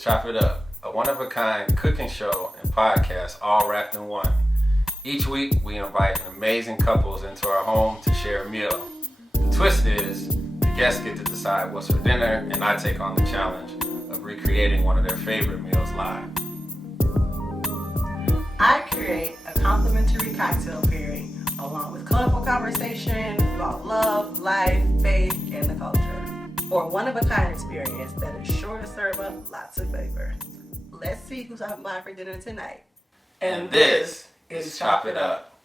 is Chop It Up, a one-of-a-kind cooking show and podcast all wrapped in one. Each week, we invite amazing couples into our home to share a meal. The twist is, the guests get to decide what's for dinner, and I take on the challenge of recreating one of their favorite meals live. I create a complimentary cocktail pairing along with colorful conversation about love, life, faith, and the culture. Or a one-of-a-kind experience that is sure to serve up lots of flavor. Let's see who's having mine for dinner tonight. And this is Chop It Up.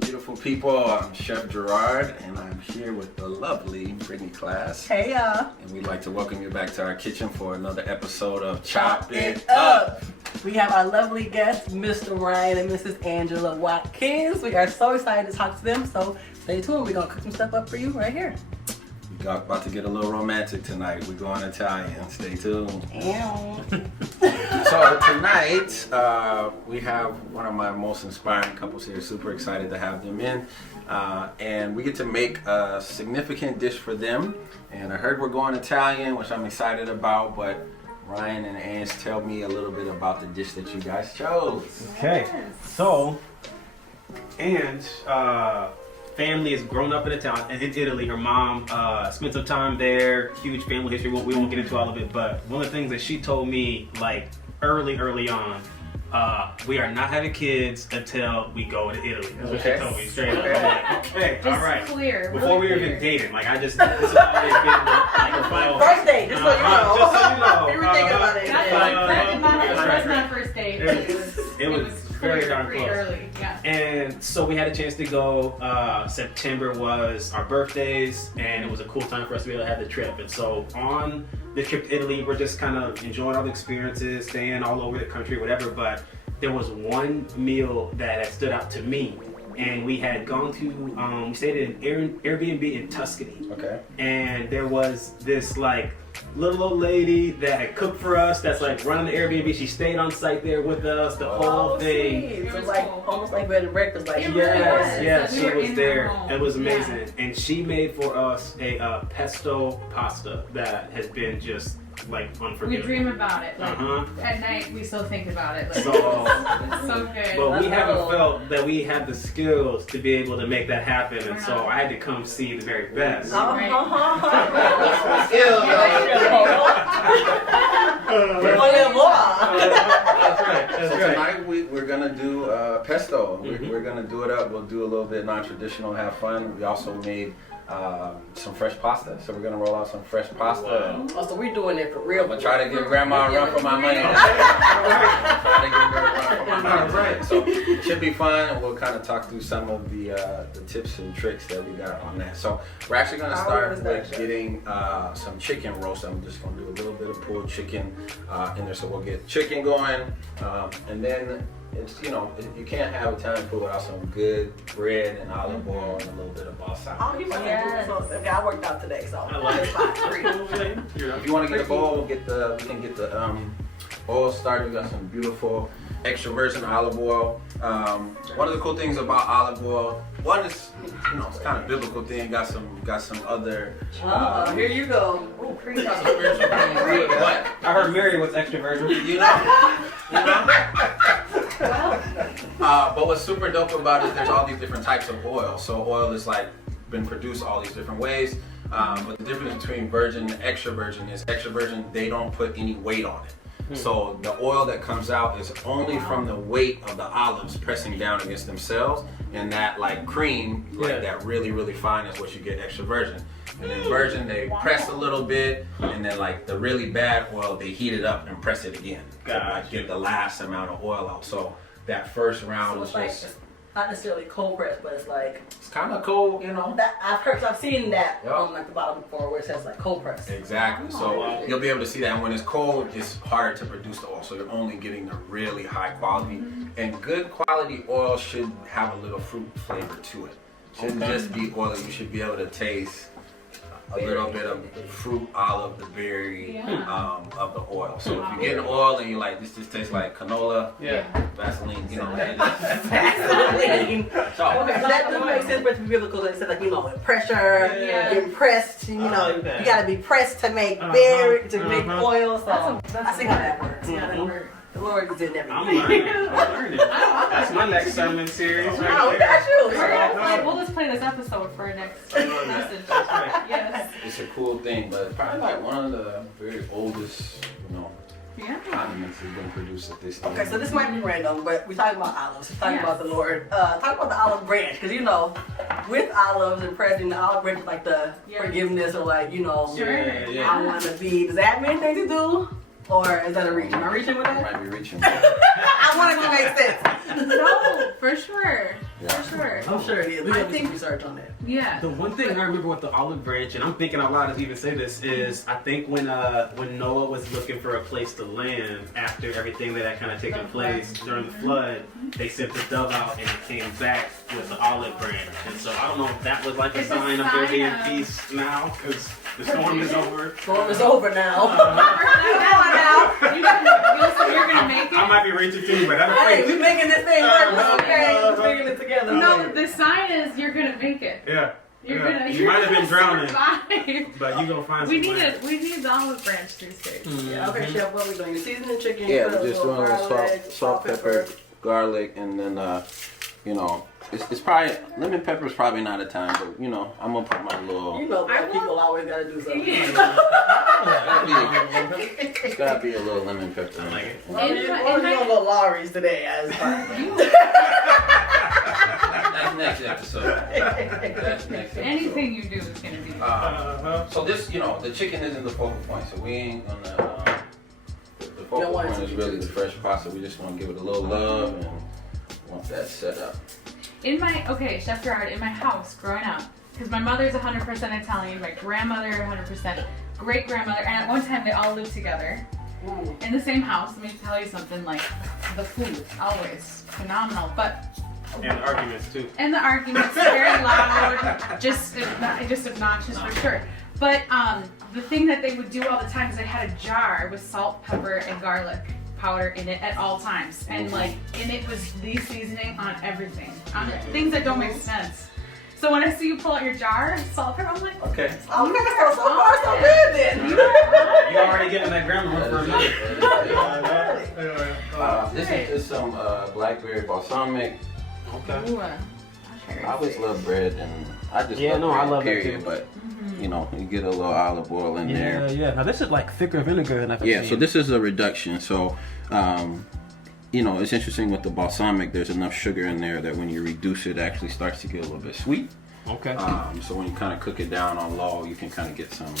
Beautiful people, I'm Chef Gerard, and I'm here with the lovely Brittany Class. Hey y'all. And we'd like to welcome you back to our kitchen for another episode of Chop It Up. We have our lovely guests, Mr. Ryan and Mrs. Angela Watkins. We are so excited to talk to them, so stay tuned. We're going to cook some stuff up for you right here. We're about to get a little romantic tonight. We're going Italian. Stay tuned. So tonight, we have one of my most inspiring couples here. Super excited to have them in. And we get to make a significant dish for them. And I heard we're going Italian, which I'm excited about, but Ryan and Ange, tell me a little bit about the dish that you guys chose. Okay, so Ange, family has grown up in Italy. Her mom spent some time there. Huge family history. We won't get into all of it, but one of the things that she told me, like early on, we are not having kids until we go to Italy. That's what she told me straight up. I'm like, okay, all right. Clear. Before we were even dating, like this is always been like First date, just so you know. Just so you know. We were thinking about it. That's not first date. It was very darn pretty close. early, yeah. And so we had a chance to go. September was our birthdays, and it was a cool time for us to be able to have the trip. And so on the trip to Italy, we're just kind of enjoying all the experiences, staying all over the country, whatever. But there was one meal that had stood out to me. And we had gone to, we stayed in an Airbnb in Tuscany. Okay. And there was this like little old lady that had cooked for us that's like running the Airbnb. She stayed on site there with us, the whole thing. It was like almost like bed and breakfast. Like Yes, We she were was in there. her home. It was amazing. Yeah. And she made for us a pesto pasta that has been just like We unforgettable. dream about it. Like Uh-huh. at night, we still think about it. Like, So, it's so good. but we That's haven't cool. felt that we had the skills to be able to make that happen, and so I had to come see the very best. That's So right. tonight we're gonna do pesto. We're gonna do it up. We'll do a little bit non-traditional, have fun. We also made some fresh pasta, so we're gonna roll out some fresh pasta. Oh, so we're doing it for real. I'm gonna try to give Grandma a run for my money. Try to give her a run for my money. Right. So it should be fun, and we'll kind of talk through some of the tips and tricks that we got on that. So we're actually gonna start with getting some chicken roast. I'm just gonna do a little bit of pulled chicken in there. So we'll get chicken going, and then it's, you can't have Italian food without some good bread and olive oil and a little bit of balsamic. Oh, you Yes. okay, I worked out today, so I like it's fine. it. If you want to get a bowl, we can get the oil started. We got some beautiful extra virgin olive oil. One of the cool things about olive oil, one is, it's kind of biblical thing. Got some other. Here you go. Oh, cream. Got some spiritual things to it, but I heard Mary was extra virgin. But what's super dope about it is there's all these different types of oil. So oil is like been produced all these different ways. But the difference between virgin and extra virgin is extra virgin, they don't put any weight on it. So the oil that comes out is only from the weight of the olives pressing down against themselves, and that like cream, like that really, really fine is what you get extra virgin. And then virgin, they press a little bit, and then like the really bad oil, they heat it up and press it again to like get the last amount of oil out. So that first round was like, just, it's not necessarily cold press, but it's like it's kind of cool, that I've seen that on like the bottom before, where it says like cold press. Exactly. So you'll be able to see that. And when it's cold, it's harder to produce the oil. So you're only getting the really high quality. And good quality oil should have a little fruit flavor to it. Shouldn't just be oil that you should be able to taste a little bit of fruit, olive, the berry of the oil. So if Wow. you're getting oil and you're like, this just tastes like canola, Yeah. Vaseline, you know. Vaseline. So, Okay, so that does make sense for it to be biblical. It said like, you know, pressure, Yeah. getting pressed, you know, like that. you gotta be pressed to make berry, to make oil. So That's I see how that works. Yeah, that works. The Lord is in I'm everything. learning. I'm learning. That's my next sermon series. Oh, we Right got you. there. We'll just play this episode for our next I love that. message. That's right. Yes. it's a cool thing, but it's probably like one of the very oldest, Yeah. condiments that's been produced at this time. Okay, so this might be random, but we're talking about olives. We're talking Yes. about the Lord. Talk about the olive branch, because you know, with olives and pressing, the olive branch is like the Yeah. forgiveness or like, you know, Sure. Yeah. I want to be. Does that have anything to do? Or is that a reach? Am I reaching with I that? might be reaching. I want it to make sense. No, for sure. Yeah. For sure. I'm sure it is. We I have to do think- some research on that. Yeah. The one thing I remember with the olive branch, and I'm thinking out loud to even say this, is I think when Noah was looking for a place to land after everything that had kind of taken place during the flood, they sent the dove out and it came back with the olive branch. And so I don't know if that was like a It's a sign of there sign being of- peace now, because the storm is over. Storm is over now. You're gonna make I it. might be reaching too, but I'm Hey, afraid. we making this thing work. It's okay. We're bringing it together. No, the sign is you're gonna make it. Yeah. You're Yeah. gonna. You You're might have been gonna drowning, survive. but you gonna find We some need way. it. We need the olive branch these days. Yeah, okay, Chef, what are we doing? You're seasoning chicken. Yeah, put we're a just little doing a little garlic, salt, pepper, garlic, and then it's probably lemon pepper is probably not a time, but I'm gonna put my little. You know, I black people want- always gotta do something. It's gotta be a little lemon pepper. I like it. Or you gonna go Lawry's today as That's next episode. That's next episode. Anything you do is gonna be. So this, the chicken isn't the focal point, so we ain't gonna. The focal want it point to is be really the fresh pasta. We just want to give it a little love, and once that's set up. Chef Gerard, in my house growing up, because my mother's 100% Italian, my grandmother 100%, great grandmother, and at one time they all lived together in the same house. Let me tell you something, like the food, always phenomenal, but And arguments too. and the arguments very loud, just obnoxious for sure. But the thing that they would do all the time is they had a jar with salt, pepper, and garlic powder in it at all times, and it was the seasoning on everything, on things that don't make sense. So when I see you pull out your jar, salt, pepper, I'm like, Okay. Okay, so far so good then. You already getting that grandma for a minute. This is just some blackberry balsamic. Okay. ooh, I always love bread, and I just Yeah, love no, bread, I love that period. too. But you get a little olive oil in there. Yeah. Now this is like thicker vinegar than I've Yeah, seen. so this is a reduction. So, it's interesting with the balsamic. There's enough sugar in there that when you reduce it, it actually starts to get a little bit sweet. Okay. So when you kind of cook it down on low, you can kind of get some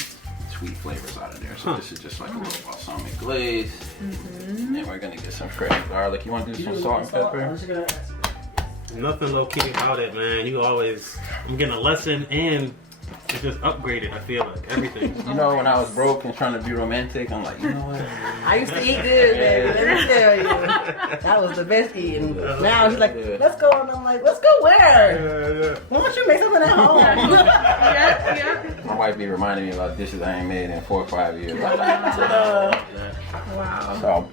sweet flavors out of there. So this is just like a little balsamic glaze. And we're gonna get some fresh garlic. You want to do some salt and pepper? Nothing low key about it, man. I'm getting a lesson and it's just upgraded. I feel like everything. When I was broke and trying to be romantic, I'm like, you know what? I used to eat good, baby. Let me tell you. That was the best eating. Now she's like, let's go. And I'm like, let's go where? Why don't you make something at home? yeah. My wife be reminding me about dishes I ain't made in 4 or 5 years. Wow. So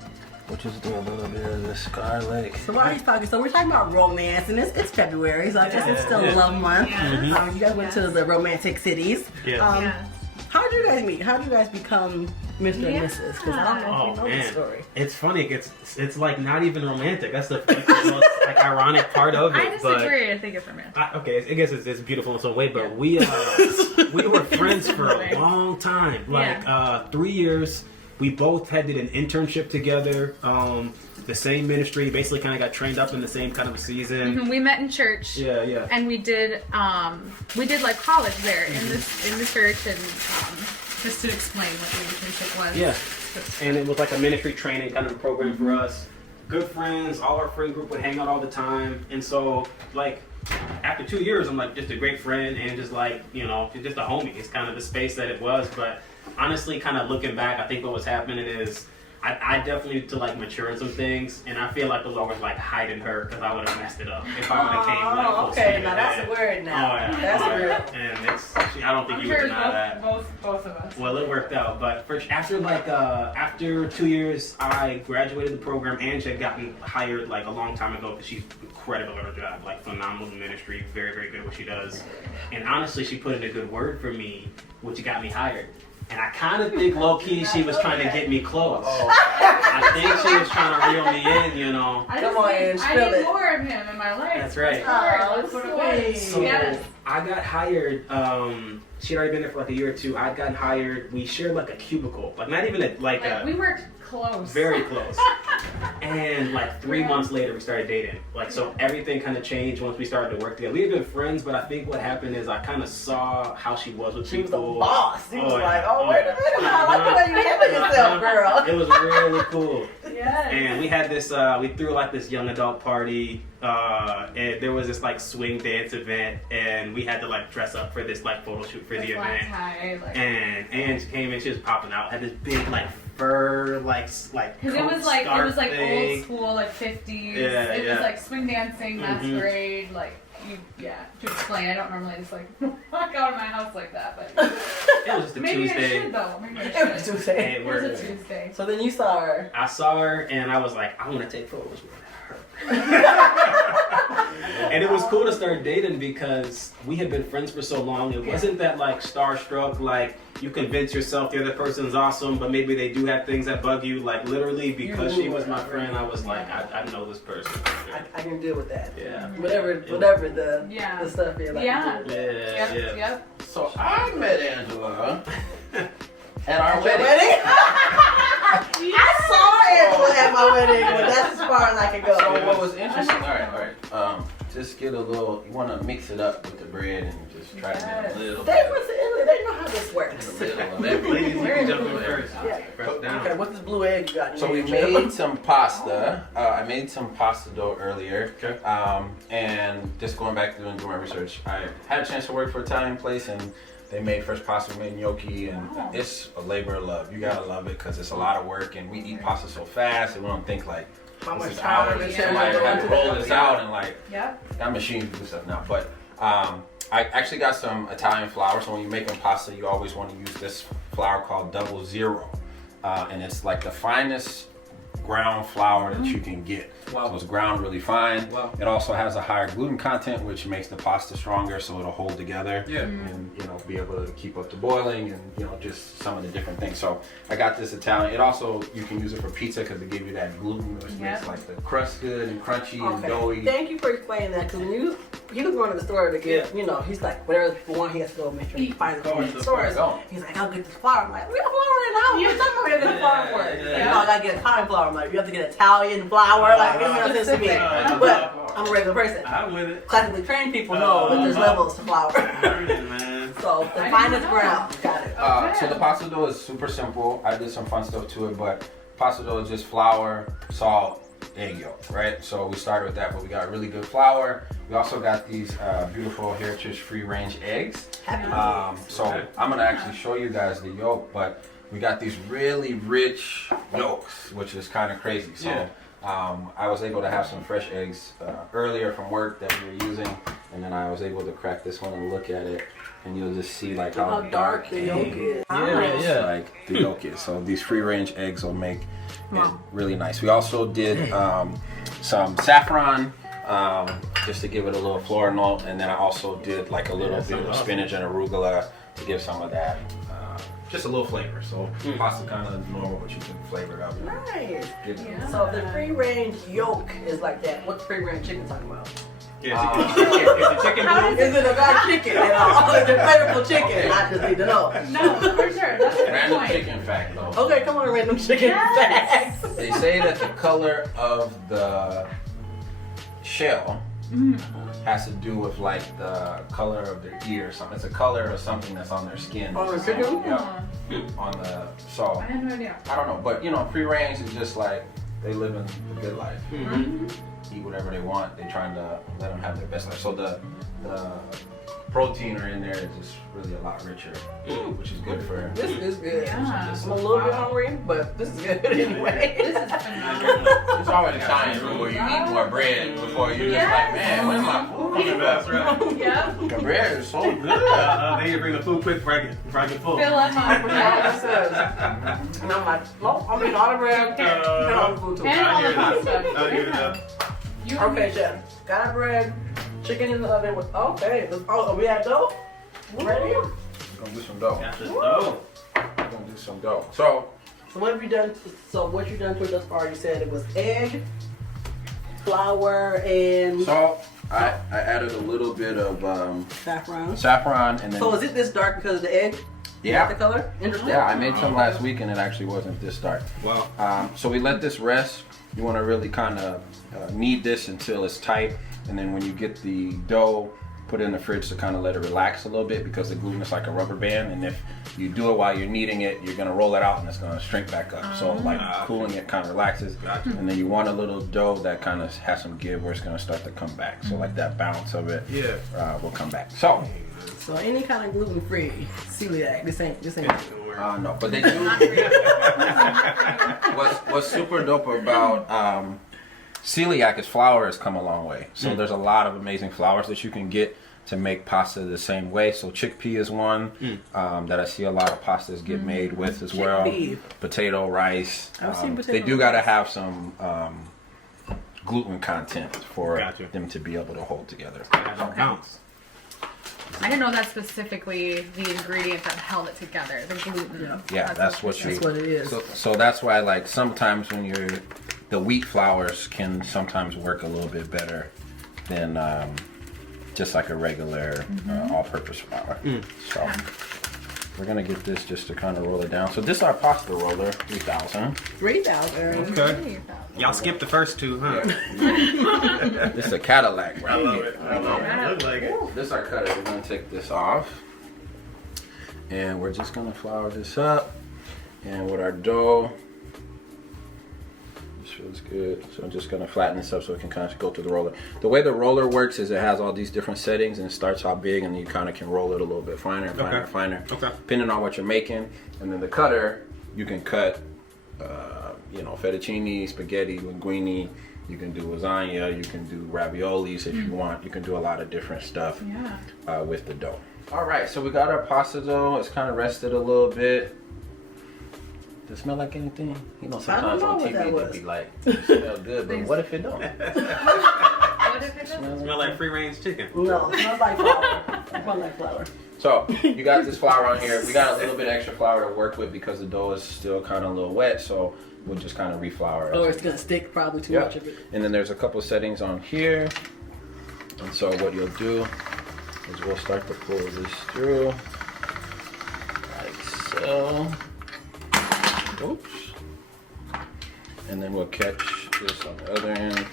we'll just do a little bit of this garlic. So while he's talking, so we're talking about romance, and it's February, so I guess it's still a love month. Yeah. You guys went to the romantic cities. Yeah. How did you guys meet? How did you guys become Mr. and Mrs.? Because I don't know if you know the story. It's funny. It's like not even romantic. That's the most like ironic part of it. I disagree. I think it's romantic. Okay, I guess it's beautiful in some way, but we were friends for a long time, like 3 years. We both did an internship together, the same ministry. Basically, kind of got trained up in the same kind of a season. We met in church. Yeah. And we did like college there in the church, and just to explain what the internship was. Yeah. And it was like a ministry training kind of program for us. Good friends, all our friend group would hang out all the time. And so, like, after 2 years, I'm like just a great friend and just like, just a homie. It's kind of the space that it was. But honestly, kind of looking back, I think what was happening is I definitely need to like mature in some things, and I feel like the Lord was like hiding her because I would have messed it up if I would have came like full okay, speed now that's ahead. a word now. Oh, yeah. That's Oh, real. yeah. And I don't think I'm you sure would deny that. both of us. Well, it worked out, but after 2 years, I graduated the program, and she had gotten hired like a long time ago because she's incredible at her job, like phenomenal in ministry, very, very good at what she does. And honestly, she put in a good word for me, which got me hired. And I kind of think low-key she was trying to get me close. I think she was trying to reel me in, you know. Come on, and I spill need it. more of him in my life. That's right. That's what it was. So Yes. I got hired. She had already been there for like a year or two. I got hired. We shared like a cubicle, like not even Like, we worked close. very close. And like 3 months later, we started dating. Like so, everything kind of changed once we started to work together. We had been friends, but I think what happened is I kind of saw how she was with She was people. the boss. She was yeah. like, oh, wait a minute, I like the way you handle yourself, girl. It was really cool. Yes. And we had this, we threw like this young adult party, and there was this like swing dance event, and we had to like dress up for this like photo shoot for the Black event. tie, like, And Ange came in, she was popping out, had this big like fur, like because it was like scarf old thing. school, like 50s. Yeah, it yeah. was like swing dancing, masquerade, like to explain. I don't normally just like walk out of my house like that, but It was just a maybe Tuesday. I should though. Maybe I It was should. Tuesday. And It was we're- a Tuesday. So then you saw her. I saw her and I was like, I want to take photos with her. And it was cool to start dating because we had been friends for so long. It wasn't that like starstruck, like you convince yourself the other person's awesome, but maybe they do have things that bug you. Like literally because she was my friend, I was like, I know this person. I can deal with that. Yeah. Whatever the stuff is. Like, Yeah. Yeah. So I met Angela at our Your wedding. wedding? I saw Angela at my wedding, but that's as far as I can go. So what was interesting? All right. Just get a little. You want to mix it up with the bread and just try to get a little. They went to Italy. They know how this works. A little of everything. Ladies, you can jump in first. Yeah. Press down. Okay, what's this blue egg you got? So we made some pasta. I made some pasta dough earlier. Okay. And just going back through and doing my research, I had a chance to work for an Italian place, and they made fresh pasta, we made gnocchi, and it's a labor of love. You gotta love it because it's a lot of work, and we eat pasta so fast, and we don't think like How much this is time hours. it Somebody had to roll this out, and like Yep. that machine do stuff now. But I actually got some Italian flour, so when you're making pasta, you always want to use this flour called 00, and it's like the finest ground flour that you can get. Wow. So it's ground really fine. Wow. It also has a higher gluten content, which makes the pasta stronger, so it'll hold together. Yeah. And be able to keep up the boiling, and just some of the different things. So I got this Italian. It also, you can use it for pizza because it gives you that gluten, which makes like the crust good and crunchy and doughy. Thank you for explaining that, because when he was going to the store to get, he's like, whatever the one he has to go make sure he finds it in the stores. He's like, I'll get this flour. I'm like, we have flour in the house. What are you talking about? We have to get flour for it. Yeah. Like, I gotta get Italian flour. I'm like, you have to get Italian flour. Like, it makes no sense to me. But I'm a regular person. I'm with it. Classically trained people know that there's levels to flour. Learning, man. So the finest ground, got it. So the pasta dough is super simple. I did some fun stuff to it, but pasta dough is just flour, salt, egg yolk, right? So we started with that, but we got really good flour. We also got these beautiful Heritage free-range eggs. So I'm gonna actually show you guys the yolk, but we got these really rich yolks, which is kind of crazy. So I was able to have some fresh eggs earlier from work that we were using, and then I was able to crack this one and look at it, and you'll just see like how dark the yolk is. like the yolk is. So these free-range eggs will make it really nice. We also did some saffron just to give it a little floral note, and then I also did like a little bit of spinach and arugula to give some of that just a little flavor. So pasta kind of normal, but you can flavor it up. Nice. Yeah. So the free range yolk is like that. What's free range chicken talking about? Yeah, it's a chicken blue. Is it a dark chicken? It's a flavorful chicken. I just need to know. No, for sure. That's a good Random point. chicken fact though. Okay, come on, random chicken Yes. facts. They say that the color of the shell has to do with like the color of their ear or something. It's a color or something that's on their skin. On the chicken? Yeah. On the I had no idea. I don't know, but free range is just like they live in the good life. Eat whatever they want. They're trying to let them have their best life. So the protein are in there is just really a lot richer, which is good for. This is good. Yeah. I'm a little bit hungry, but this is good anyway. This is phenomenal. It's always a science room where you eat more bread before you're just like, man, where's my food coming back? Yeah. The bread is so good. Then you bring the food quick before I get full. Fill up on bread. And I'm like, nope, I'm eating all the bread and all the food too. And all the pasta. I'll give it up. Okay, chef. Got our bread, chicken in the oven with, okay. Oh, we had dough? Ready? We're gonna do some dough. Got this dough. We're gonna do some dough. So what have you done? So what you done to it thus far? You said it was egg, flour, and I added a little bit of saffron. and then. So is it this dark because of the egg? Yeah. The color? Interesting. Yeah, I made some last week and it actually wasn't this dark. Wow. So we let this rest. You want to really kind of knead this until it's tight, and then when you get the dough, put it in the fridge to kind of let it relax a little bit because the gluten is like a rubber band, and if you do it while you're kneading it, you're gonna roll it out and it's gonna shrink back up. So like cooling it kind of relaxes, and then you want a little dough that kind of has some give where it's gonna start to come back. So like that bounce of it, will come back. So any kind of gluten-free celiac. This ain't. no, but they do. What's super dope about celiac is flour has come a long way. So there's a lot of amazing flours that you can get to make pasta the same way. So chickpea is one that I see a lot of pastas get made with as well. Potato, rice. I've seen They potato do got to have some gluten content for them to be able to hold together. Bounce. I didn't know that specifically the ingredient that held it together, the gluten. Yeah, that's what That's what it is. So that's why, like, sometimes when the wheat flours can sometimes work a little bit better than just like a regular all-purpose flour. So we're gonna get this just to kind of roll it down. So this is our pasta roller, 3000. 3,000. Okay. Y'all skipped the first two, huh? This is a Cadillac, right? I love it. Look like it. This is our cutter. We're gonna take this off, and we're just gonna flour this up. And with our dough, this feels good. So I'm just gonna flatten this up so it can kind of go through the roller. The way the roller works is it has all these different settings, and it starts out big, and you kind of can roll it a little bit finer and finer and finer, depending on what you're making. And then the cutter, you can cut, fettuccine, spaghetti, linguine. You can do lasagna. You can do raviolis if you want. You can do a lot of different stuff with the dough. All right, so we got our pasta dough. It's kind of rested a little bit. Does it smell like anything? Sometimes on TV they be like, it smells good, but what if it don't? What if it doesn't? Smell like free-range chicken. No, it smells like flour. It smells like flour. So you got this flour on here. We got a little bit extra flour to work with because the dough is still kind of a little wet. So we'll just kind of reflour it. Oh, it's gonna stick probably too much of it. And then there's a couple settings on here. And so what you'll do is we'll start to pull this through like so. Oops. And then we'll catch this on the other end.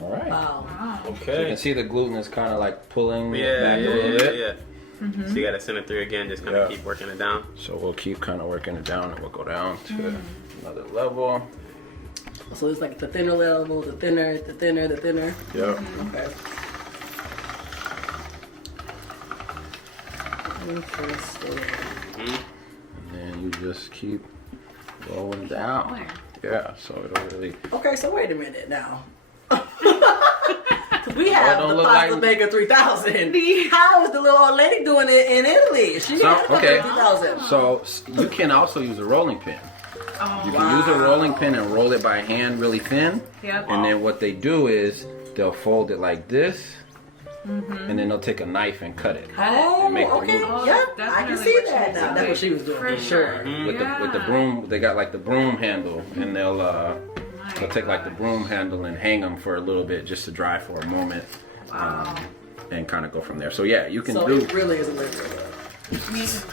All right. Wow. So you Okay. can see the gluten is kind of like pulling back a little bit. So you gotta send it through again, just kind of keep working it down. So we'll keep kind of working it down, and we'll go down to another level. So it's like the thinner level, the thinner, the thinner, the thinner. Yep. Okay. Interesting. And then you just keep rolling down. Yeah, so it'll really. Okay, so wait a minute now. We have don't the look Pasta like- Maker 3000. How is the little old lady doing it in Italy? She So, had the okay. 3000. So you can also use a rolling pin. You can use a rolling pin and roll it by hand really thin. Yep. And then what they do is they'll fold it like this. And then they'll take a knife and cut it. Oh, make the okay. noodles. Yep, I can Definitely see what that she now. was That's what she was doing. For sure. With the broom, they got like the broom handle, and they'll take like the broom handle and hang them for a little bit just to dry for a moment, and kind of go from there. So yeah, you can So do. it really is a little It is.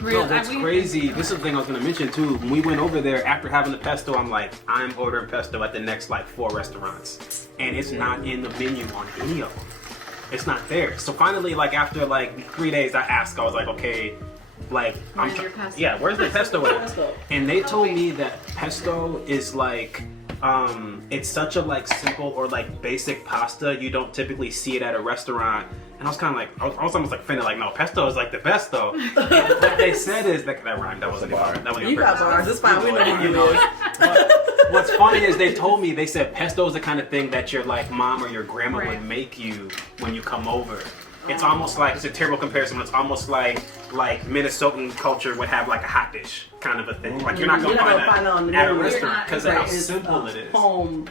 Real, No, that's crazy. This is the thing I was gonna mention too. When we went over there after having the pesto, I'm like, I'm ordering pesto at the next like 4 restaurants, and it's not in the menu on any of them. It's not there. So finally, like after like 3 days, I asked. I was like, okay, like Where's your pesto? Yeah, where's the pesto at? Pesto. And they told me that pesto is like It's such a like simple or like basic pasta. You don't typically see it at a restaurant. And I was kind of like, I was almost like offended, like, no, pesto is like the best though. And what they said is that rhymed. That wasn't even hard. That wasn't You got bars. It's fine. We know who you is. What's funny is they told me, they said pesto is the kind of thing that your like mom or your grandma would make you when you come over. It's almost like, it's a terrible comparison, but it's almost like Minnesotan culture would have like a hot dish kind of a thing. Like you're not going to find that at a restaurant because of how simple it is. Home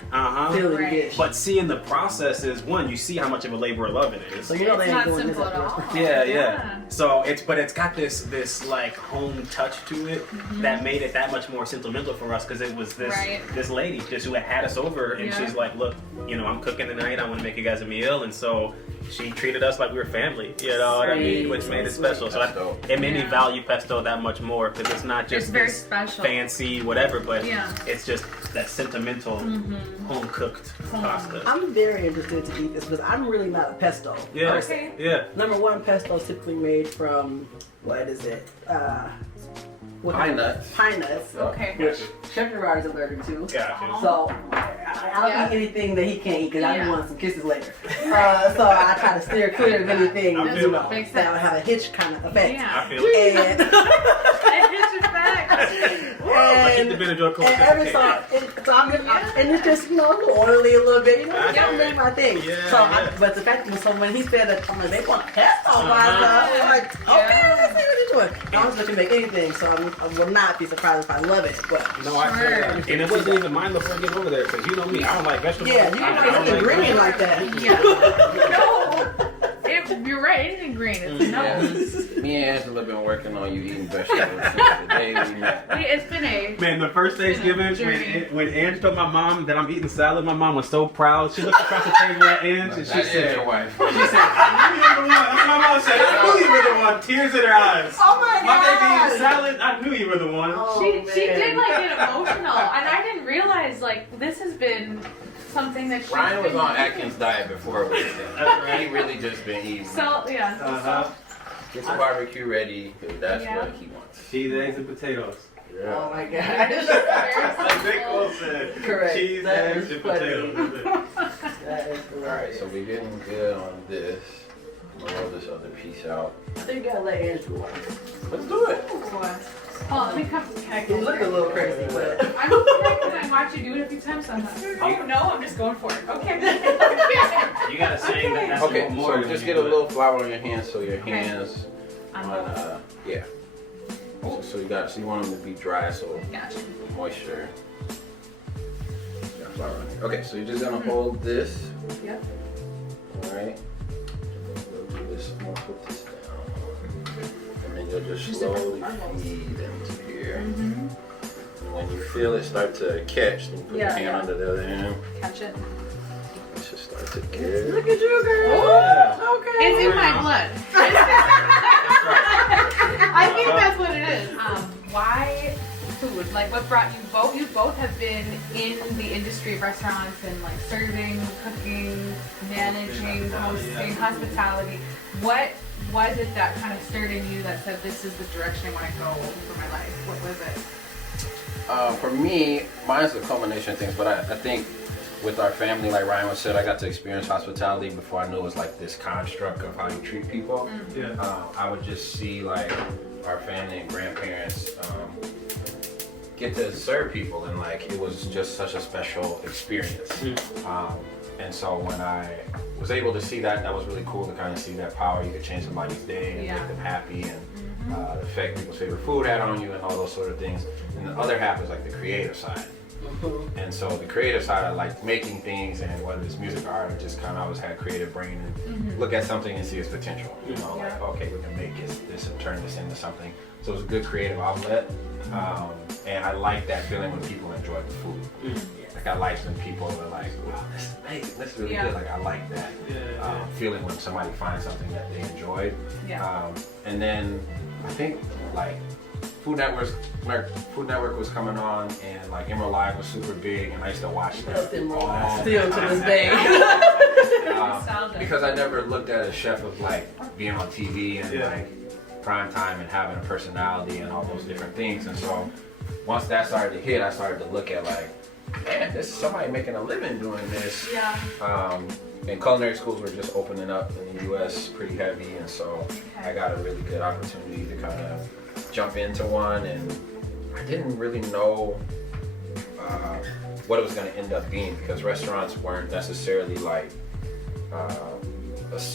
feeling dish. But seeing the process is, one, you see how much of a labor of love it is. So you know it's they ain't not doing simple this at all. Yeah. So it's got this like home touch to it that made it that much more sentimental for us, because it was this lady just who had us over, and she's like, look, you know, I'm cooking tonight, I want to make you guys a meal, and so she treated us like we were family, you know what I mean, which made it special. So it made me value pesto that much more, because it's not just very this special, fancy whatever, but it's just that sentimental home cooked pasta. I'm very interested to eat this because I'm really not a pesto person. Number one, pesto is typically made from, what is it? Pine nuts. Pine nuts. Okay. Which Chef Gerard is allergic to. Gotcha. So I'll eat anything that he can't eat because I do want some kisses later. So I try to steer clear of anything that would have a hitch kind of effect. I feel it. And every song, and it's just, you know, a little oily a little bit, you know, it's not really my thing. But the fact that when he said that, I'm like, they want pesto pasta, I'm like, okay, let's see what they're doing. I was looking to make anything, so I will not be surprised if I love it. But no, I feel that. And it wasn't even mine before I get over there, because you know me, I don't like vegetables. Yeah, you don't like green like that. No, you're right. Anything green, it's no. Me and Angela been working on you eating vegetables since the day we met. It's been a man. The first Thanksgiving when Ange told my mom that I'm eating salad, my mom was so proud. She looked across the table at Ange and she said, your wife. "I knew you were the one." That's what my mom said. I knew you were the one. Tears in her eyes. Oh my My baby God. eating salad. I knew you were the one. she did like get emotional, and I didn't realize like this has been something that she Ryan was on Atkins' diet before we did. He really just been eating. So Get the barbecue ready, because that's what he wants. Cheese, eggs, and potatoes. Yeah. Oh my God. Like Big Cole said. Correct. Cheese, eggs, and potatoes. That is correct. Alright, so we're getting good on this. Roll this other piece out. I think you gotta let Ange do it. Let's do it. Oh, let me come. Can I go? You look a little crazy, but I'm okay because I watch you do it a few times sometimes. Oh no, I'm just going for it. Okay. You gotta say that that's Okay, more so just get a little flour on your hands, so your hands yeah. So you want them to be dry, so moisture. You got flour on here. Okay, so you're just gonna hold this. Yep. Alright. We'll do this. I'm gonna put this down. And then you'll just slowly feed into here. And when you feel it start to catch, then you put your hand under the other end. Catch it. It should start to catch. look at you, girl. Yeah. Okay. It's in my blood. I think that's what it is. Why food? Like, what brought you both? You both have been in the industry of restaurants and like serving, cooking, managing, hosting, hospitality. What was it that kind of stirred in you that said, this is the direction I want to go for my life? What was it? For me, mine's a culmination of things, but I think with our family, like Ryan said, I got to experience hospitality before I knew it was like this construct of how you treat people. I would just see like our family and grandparents get to serve people, and like it was just such a special experience. And so when I was able to see that, that was really cool to kind of see that power. You could change somebody's day and make them happy, and the effect people's favorite food had on you, and all those sort of things. And the other half is like the creative side. And so the creative side, I like making things, and whether it's music or art, I just kind of always had a creative brain and look at something and see its potential. You know, like, okay, we can make this and turn this into something. So it's a good creative outlet. And I like that feeling when people enjoy the food. Like I like when people are like, wow, this is amazing, this is really good. Like I like that feeling when somebody finds something that they enjoyed. And then I think like Food Network was coming on, and like Emerald Live was super big, and I used to watch that still to this day. Because I never looked at a chef of like being on TV and like prime time and having a personality and all those different things. And so once that started to hit, I started to look at like, man, this is somebody making a living doing this. Yeah. And culinary schools were just opening up in the U.S. pretty heavy, and so I got a really good opportunity to kind of jump into one, and I didn't really know what it was going to end up being because restaurants weren't necessarily like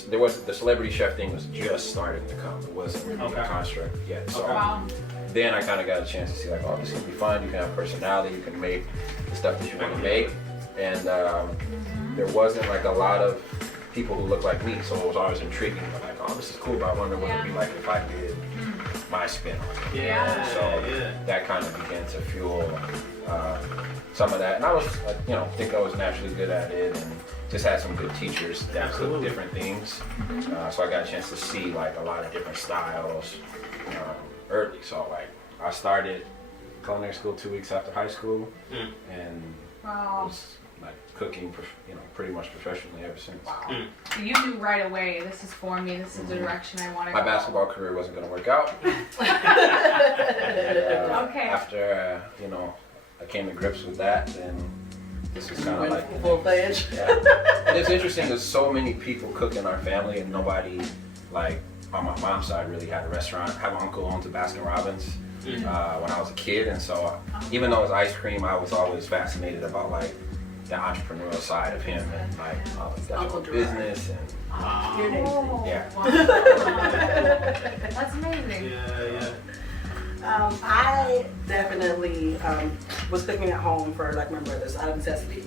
there was the celebrity chef thing was just starting to come. It wasn't really a construct yet. So then I kind of got a chance to see like, oh, this can be fun. You can have personality. You can make the stuff that you want to make, and there wasn't like a lot of people who looked like me, so it was always intriguing. Like, oh, this is cool, but I wonder what it'd be like if I did my spin on it. So that kind of began to fuel some of that, and I was, think I was naturally good at it, and just had some good teachers that cooked different things. So I got a chance to see like a lot of different styles early. So like I started culinary school 2 weeks after high school, and was like cooking, pretty much professionally ever since. So you knew right away, this is for me, this is the direction I want to go. My basketball career wasn't going to work out. After I came to grips with that, then this is kind of like full-fledged. And it's interesting, there's so many people cook in our family, and nobody, like on my mom's side, really had a restaurant. I have an uncle who owns a Baskin Robbins when I was a kid, and so even though it was ice cream, I was always fascinated about like the entrepreneurial side of him, and like he's got Uncle your Gerard. business and That's amazing. I definitely was cooking at home for like my brothers out of necessity.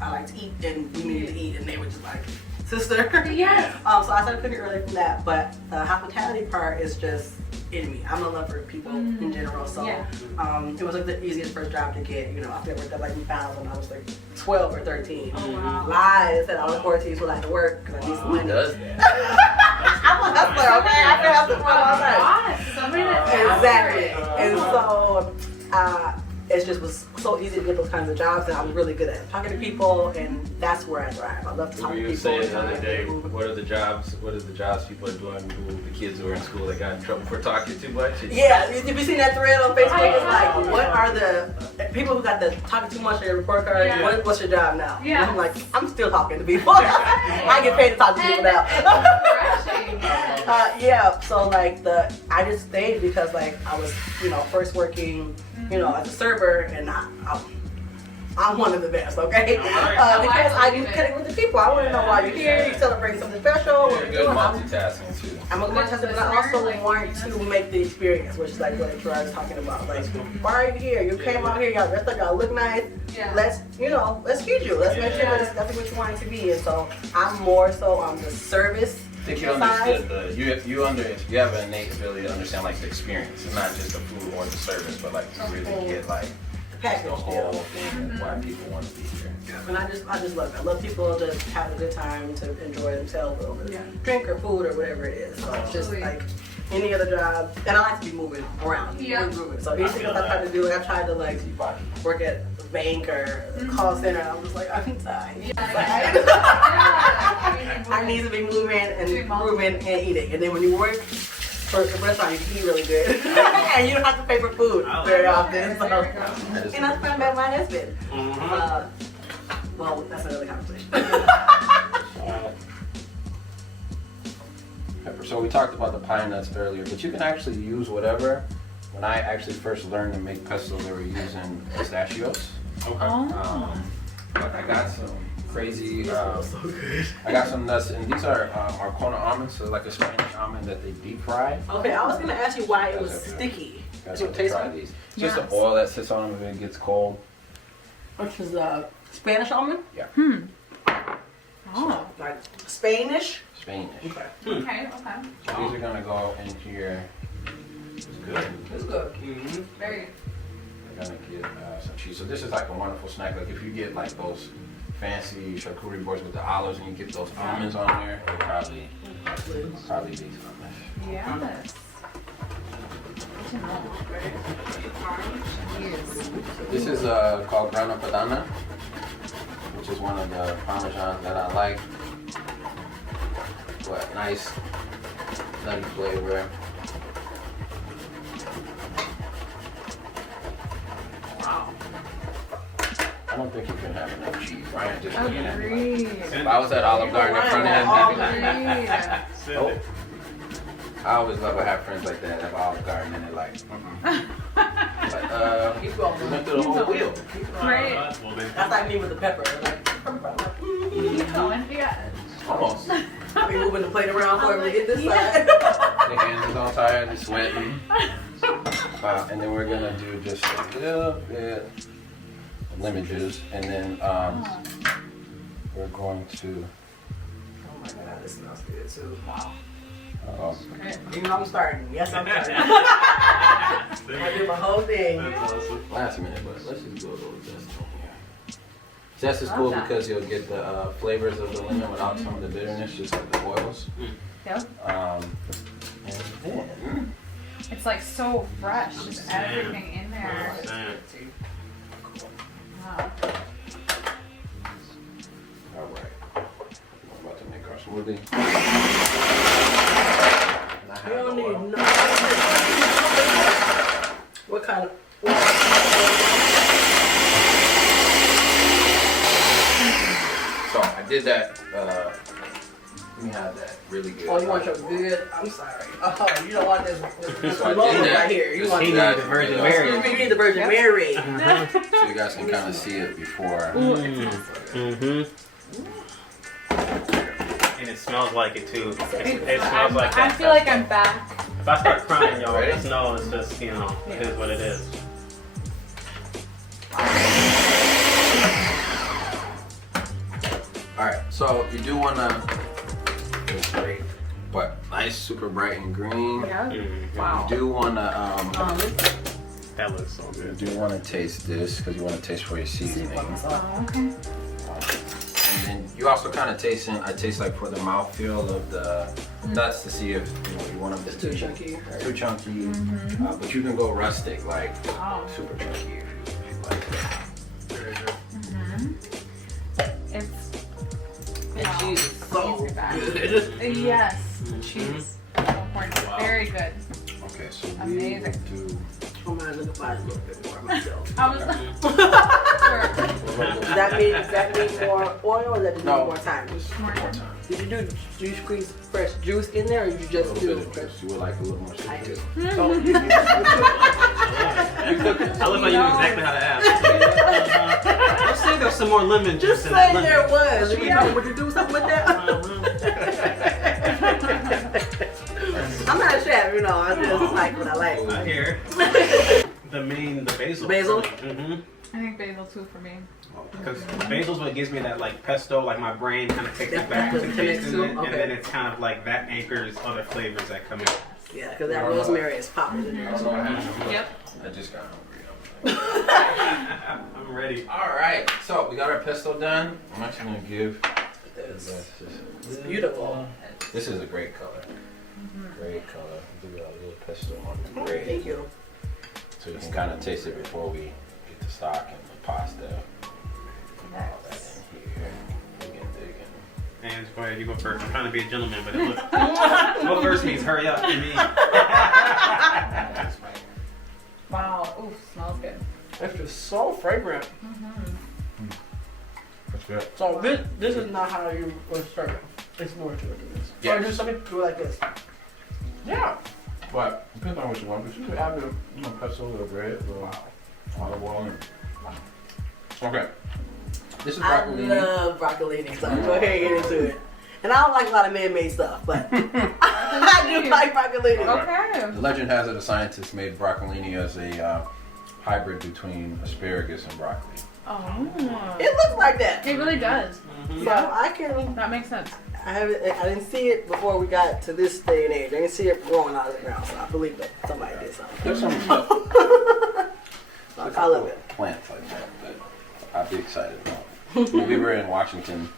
I like to eat, and we needed to eat, and they were just like, sister. Yes. So I started cooking early from that, but the hospitality part is just in me. I'm a lover of people in general, so it was like the easiest first job to get. I think I worked at like McDonald's when I was like 12 or 13. Oh, wow. Lies that all the 14s would like to work because I need some money. Who does that? I'm a hustler, okay? I feel hustler for all time. Somebody that's Exactly. And so it just was so easy to get those kinds of jobs, and I was really good at talking to people, and that's where I thrive. I love to talk to people. You were saying the other day, what are the jobs people are doing who the kids who are in school that got in trouble for talking too much? Yeah, if you seen that thread on Facebook, it's like, what are the people who got the talking too much on your report card? Yeah. What's your job now? Yeah. And I'm like, I'm still talking to people. I get paid to talk to people now. So like I just stayed because like I was, first working, as a server, and I'm one of the best, okay? Because I do connect with the people. I want to know why you're here. You celebrating something special. You're good multitasking too. I'm a multitasker, but I also want to make the experience, which is like what Gerard is talking about. Like, why are you here? You came out here, y'all dressed up, y'all look nice. Let's feed you. Let's make sure that's what you want it to be. And so I'm more so on the service. I think you understood you have an innate ability to understand like the experience. It's not just the food or the service, but like to really get like the whole thing and why people want to be here. And I just love it. I love people just having a good time to enjoy themselves over drink or food or whatever it is. So it's just like any other job, and I like to be moving around. So anything that I try to do, I tried to like work at a bank or a call center, and I'm just like, I'm tired. I need to be moving and grooving and eating. And then when you work for a restaurant, you can eat really good. And you don't have to pay for food very often. So. And that's why I met my husband. Well, that's another conversation. Pepper. So we talked about the pine nuts earlier, but you can actually use whatever. When I actually first learned to make pesto, they were using pistachios. Okay. But I got some crazy. So good. I got some nuts, and these are Marcona almonds, so like a Spanish almond that they deep fry. Okay, I was gonna ask you why it was sticky. You guys Does it have to taste try good? these. It's just the oil that sits on them when it gets cold. Which is Spanish almond? Yeah. Oh. Like Spanish? Spanish. Okay. Okay. So these are gonna go in here. It's good. It's good. Very good. We're gonna get some cheese. So this is like a wonderful snack. Like if you get like those fancy charcuterie boards with the olives and you get those almonds on there, it'll probably these almonds. Yes. This is called grana padana, which is one of the parmesans that I like. What nice nutty flavor. I don't think you can have enough cheese. Ryan just looking at me. Agreed. If I was at Olive Garden in front of him, he'd be like, Agreed. oh. I always love to have friends like that at Olive Garden and they're like, Keep going. we went through the whole wheel. Right. That's like me with the pepper. Like, Keep going. Yeah. Almost. we moving the plate around for him to get this side. The hands is all tired and sweating. And then we're gonna do just a little bit of lemon juice, and then we're going to. Oh my god, this smells good too. Wow. Great. Even though I'm starting. Yes, I'm starting. I do my whole thing. Last minute, but let's just do a little zest on here. Zest is cool because you'll get the flavors of the lemon without some of the bitterness, just like the oils. Yep. And then. It's like so fresh. Just everything in there. Wow. All right. We're about to make our smoothie. You don't need no. What kind of? So I did that. We have that really good. Oh, you want your good? I'm sorry. Oh, you don't want this So I did logo that. right here. You want He the needs the Virgin Mary. You need the Virgin Mary. So you guys can kind of see it before. And it smells like it too. It smells like I that. feel like I'm back. If I start crying, y'all, Ready? just know it's just, it is what it is. All right. So you do want to. It's great, but nice, super bright and green. Yeah. You do want to. That looks so You good. do want to taste this because you want to taste for your seasoning. Oh, okay. And then you also kind of taste in. I taste like for the mouthfeel of the nuts to see if you want them It's to too be chunky. too chunky. But you can go rustic, like Oh. super chunky if you like that. It's. And wow. cheese is so Takes me back. good. Yes. Cheese. So important. Very good. Okay, so Amazing. we will do. I'm gonna look at a little bit more myself. I was. Sure. Does that mean more oil or does that mean No. more time? Just more time. Did you do you squeeze fresh juice in there or you A just little do bit of juice. You would like a little more I sweet. do. I look like you know exactly how to ask. Let's say there's some more lemon juice Just in that say lemon. there was. Would you do something with that? I'm not a chef, I just like what I like. I hear. The basil. Basil? Mm-hmm. I think basil too for me. Because basil's what gives me that like pesto, like my brain kind of takes it back to Connects tasting to, it, okay. and then it's kind of like that anchors other flavors that come in. Yeah, because that rosemary is popping in there. Yep. I just got hungry. I'm ready. All right, so we got our pesto done. I'm actually gonna give. It's beautiful. This is a great color. Great color. Do a little pesto on it. Great. Thank you. So you can kind of taste it before we get the stock and the pasta. All that in here. Digging. And go ahead, you go first. I'm trying to be a gentleman, but it looks. Go first means hurry up to me. Wow. Ooh, smells good. It's just so fragrant. That's good. So this is not how you would serve it. It's more to it than this. Yes. Or do something do it like this. Yeah. But depends on what you want. But you could add the pesto, the bread, the olive oil. Okay. This is I broccolini. love broccolini, so go ahead and get into it. And I don't like a lot of man-made stuff, but I do like broccolini. Okay. The legend has it a scientist made broccolini as a hybrid between asparagus and broccoli. Oh. It looks like that. It really does. So I can. That makes sense. I didn't see it before we got to this day and age. I didn't see it growing out of the ground, so I believe that somebody did something. There's some stuff. I love it. Plants like that, but I'd be excited about. When we were in Washington,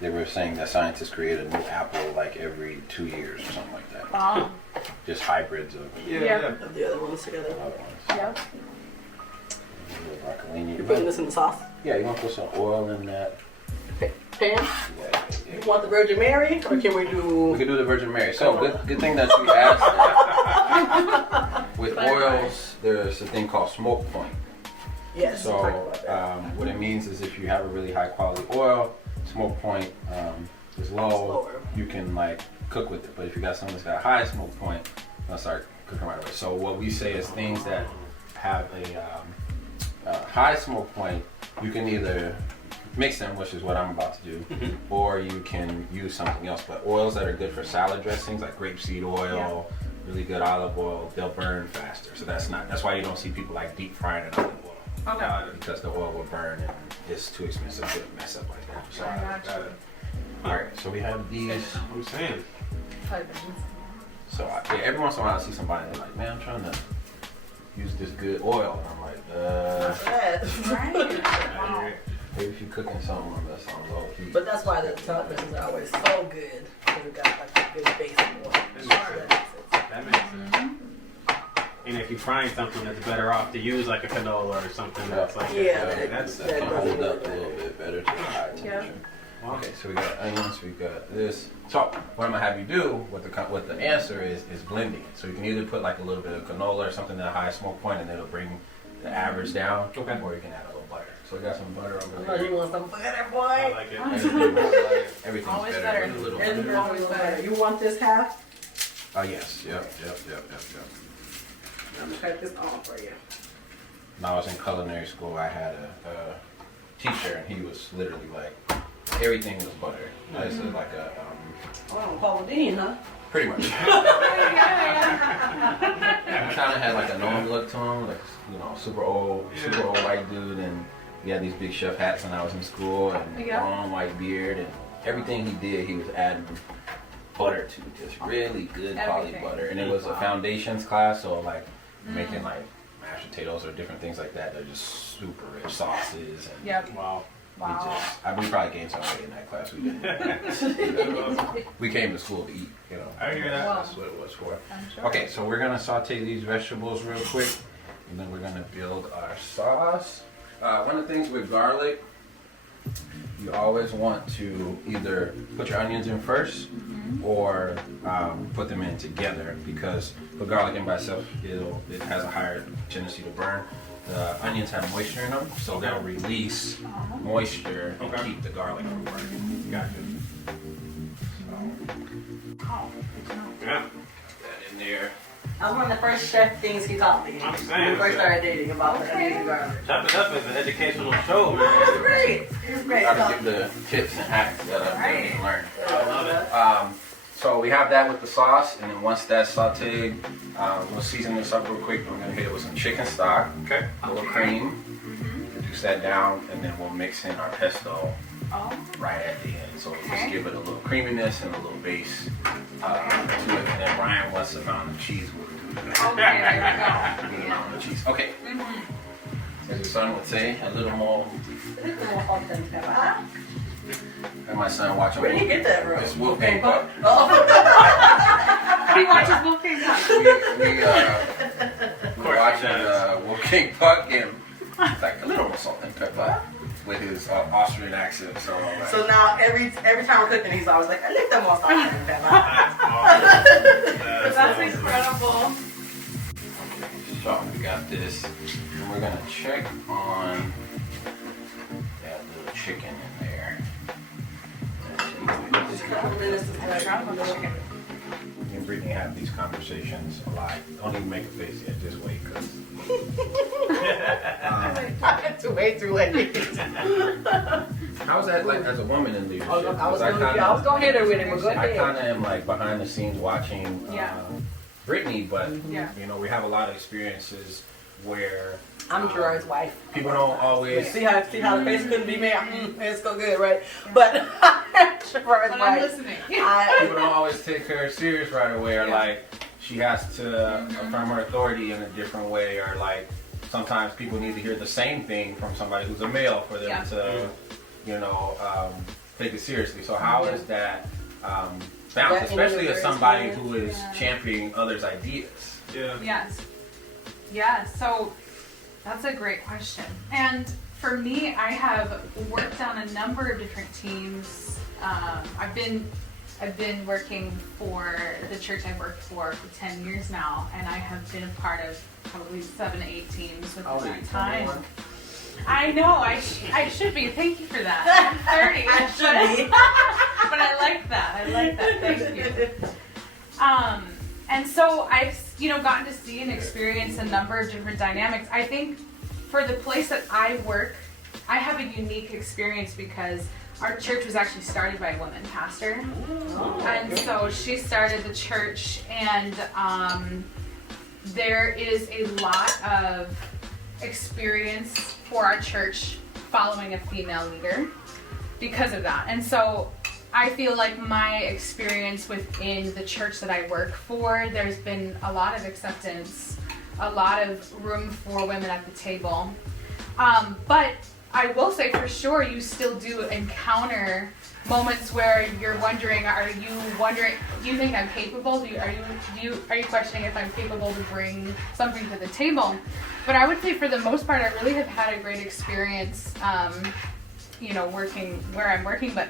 they were saying that scientists create a new apple like every 2 years or something like that. Wow. Just hybrids of Yeah. Put the other ones together. other ones. Yep. Broccolini. You're putting this in the sauce. Yeah, you want to put some oil in that. Pan? Yeah. You want the Virgin Mary, or can we We do? could do the Virgin Mary. So good thing that you asked that. With oils, there's a thing called smoke point. Yes. So we talked about that. what it means is if you have a really high quality oil, smoke point is low, Lower. you can like cook with it. But if you got something that's got a high smoke point, you'll start cooking right away. So what we say is things that have a high smoke point, you can either mix them, which is what I'm about to do, or you can use something else. But oils that are good for salad dressings, like grapeseed oil, really good olive oil, they'll burn faster. So that's why you don't see people like deep frying an olive oil. Okay. Because the oil will burn and it's too expensive to mess up like that. So, I got you. all right, so we have these. I'm saying. So yeah, every once in a while I see somebody and they're like, man, I'm trying to use this good oil. And I'm like, Right. maybe if you're cooking something that's on low heat. But that's why the salad dressings are always so good. Because it got like a good base of oil. That makes sense. And if you're frying something, that's better off to use like a canola or something that's like That can hold up a little bit better to the high temperature. Okay, so we got onions, we got this. So what I'm gonna have you do, what the answer is blending. So you can either put like a little bit of canola or something at a high smoke point, and it'll bring the average down. Okay. Or you can add a little butter. So we got some butter over there. Oh, you want some butter, boy? I like it. Everything's Always better. better. With a little It's butter. always better. You want this half? Yes. Yep. I'm gonna cut this off for you. When I was in culinary school, I had a teacher, and he was literally like, everything was butter. This is like a Oh, Paula Dean, huh? pretty much. He kind of had like a known look to him, like super old white dude, and he had these big chef hats when I was in school, and long white beard, and everything he did, he was adding butter to, just really good quality butter. And it was a foundations class, so like making like mashed potatoes or different things like that. They're just super rich sauces. And Wow. we probably gained some weight in that class. We didn't. We came to school to eat, I hear that. That's what it was for. I'm sure. Okay, so we're gonna saute these vegetables real quick, and then we're gonna build our sauce. One of the things with garlic, you always want to either put your onions in first or put them in together, because the garlic in by itself, it has a higher tendency to burn. The onions have moisture in them, so they'll release moisture and keep the garlic from burning. Gotcha. Yeah. Put that in there. That was one of the first chef things he taught me. I'm When saying. we first started dating about the onions and garlic. Chop It Up is an educational show, Oh, man. it was great. It was great. Try to give the tips and hacks that I've learned. I love it. So we have that with the sauce, and then once that's sauteed, we'll season this up real quick. We're gonna hit it with some chicken stock, Okay. a little cream, reduce that down, and then we'll mix in our pesto right at the end. So we'll just give it a little creaminess and a little base to it. And then Ryan wants the amount of cheese we'll do. Okay, there The amount of cheese. Okay. As your son would say, a little more. This is more fun than pepper. And my son watching. Where did you get that from? It's Wolfgang Puck. Oh. we go. He watches Wolfgang Puck. We're watching Wolfgang Puck, and it's like a little more salt and pepper with his Austrian accent. So, So now every time we're cooking, he's always like, I like that more salt and pepper. That's incredible. So we got this, and we're gonna check on that little chicken in there. Me and Brittany have these conversations a lot. Don't even make a face yet. Just wait, cause. It's way too late. How's that like as a woman in leadership? I was 'Cause gonna hit her with it, but go I ahead. kind of am like behind the scenes watching Brittany, but we have a lot of experiences where I'm Gerard's wife. people don't always. See how the face couldn't be made? It's so good, right? But I'm Gerard's But I'm wife. listening. People don't always take her serious right away, or like she has to affirm her authority in a different way, or like sometimes people need to hear the same thing from somebody who's a male for them to, take it seriously. So how is that balanced, especially as somebody who is championing others' ideas? Yeah. Yes. So that's a great question. And for me, I have worked on a number of different teams. I've been working for the church I've worked for 10 years now, and I have been a part of probably 7 to 8 teams within that time. I know, I should be. Thank you for that. I'm 30. I should be. But I like that. Thank you. And so I've, gotten to see and experience a number of different dynamics. I think for the place that I work, I have a unique experience because our church was actually started by a woman pastor. And so she started the church, and there is a lot of experience for our church following a female leader because of that. And so I feel like my experience within the church that I work for, there's been a lot of acceptance, a lot of room for women at the table. But I will say for sure, you still do encounter moments where you're wondering, do you think I'm capable? Are you questioning if I'm capable to bring something to the table? But I would say for the most part, I really have had a great experience, working where I'm working. But,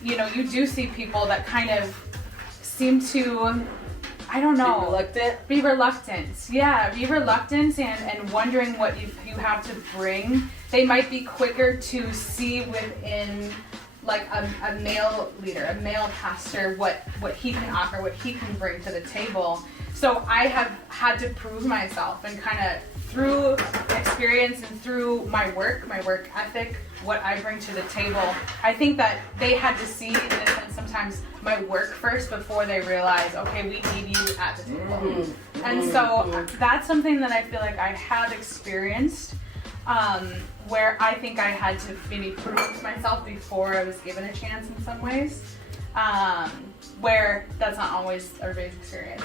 you do see people that kind of seem to, I don't know. Be reluctant. Yeah, be reluctant and wondering what you have to bring. They might be quicker to see within like a male leader, a male pastor, what he can offer, what he can bring to the table. So I have had to prove myself, and kind of through experience and through my work ethic, what I bring to the table. I think that they had to see, in a sense, sometimes my work first before they realize, okay, we need you at the table. And so that's something that I feel like I have experienced, where I think I had to maybe prove myself before I was given a chance in some ways, where that's not always everybody's experience,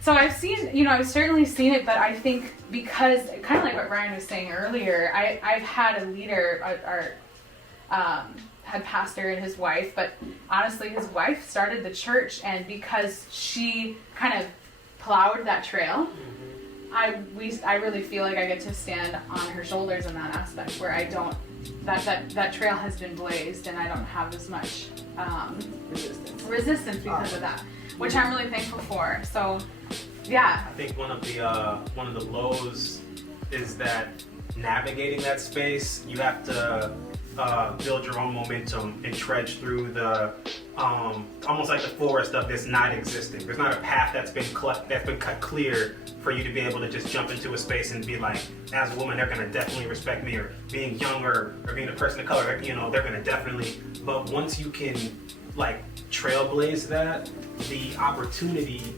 So I've seen, I've certainly seen it, but I think because, kind of like what Ryan was saying earlier, I've had a leader, had pastor and his wife, but honestly his wife started the church, and because she kind of plowed that trail, I really feel like I get to stand on her shoulders in that aspect, where I don't, that trail has been blazed, and I don't have as much resistance because of that, which I'm really thankful for. So, yeah. I think one of the lows is that navigating that space, you have to build your own momentum and trudge through the almost like the forest of this not existing. There's not a path that's been cut clear for you to be able to just jump into a space and be like, as a woman, they're gonna definitely respect me, or being younger, or being a person of color, they're gonna definitely. But once you can like trailblaze that, the opportunity,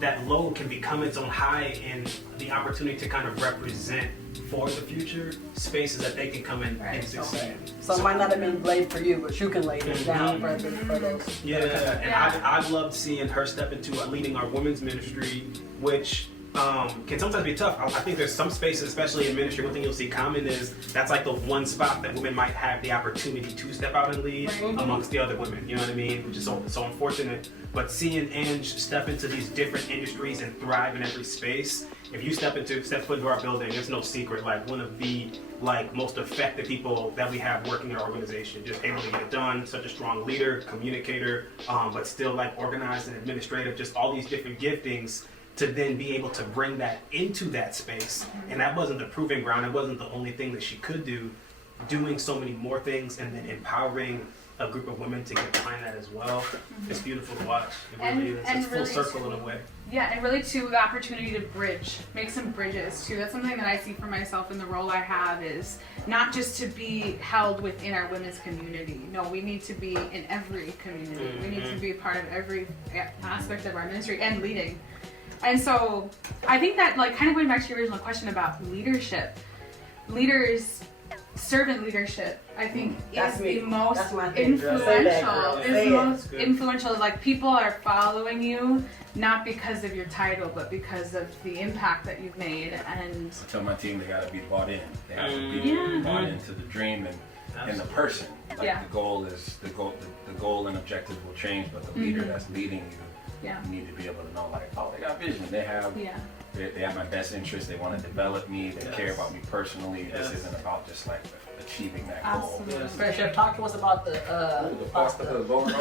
that low can become its own high, and the opportunity to kind of represent for the future spaces that they can come in and succeed. So it might not have been laid for you, but you can lay this down for those. Yeah, and I've loved seeing her step into leading our women's ministry, which can sometimes be tough. I think there's some spaces, especially in ministry, one thing you'll see common is that's like the one spot that women might have the opportunity to step out and lead amongst the other women, you know what I mean? Which is so unfortunate. But seeing Ange step into these different industries and thrive in every space, if you step foot into our building, it's no secret, like one of the most effective people that we have working in our organization, just able to get it done, such a strong leader, communicator, but still organized and administrative, just all these different giftings, to then be able to bring that into that space. And that wasn't the proving ground, it wasn't the only thing that she could do, doing so many more things and then empowering a group of women to get behind that as well. It's beautiful to watch. It really is. It's full circle in a way. Yeah, and really too, the opportunity to make some bridges too. That's something that I see for myself in the role I have, is not just to be held within our women's community. No, we need to be in every community. We need to be a part of every aspect of our ministry and leading. And so I think that, kind of going back to your original question about leadership, servant leadership, I think is the most influential. Like, people are following you not because of your title, but because of the impact that you've made. And I tell my team they gotta be bought in. They have to be bought into the dream and the person. The goal is the goal and objective will change, but the leader that's leading you. You need to be able to know, they got vision. They have my best interest. They want to develop me. They care about me personally. This isn't about just achieving that goal. Fresh Chef, talk to us about the pasta. You were on the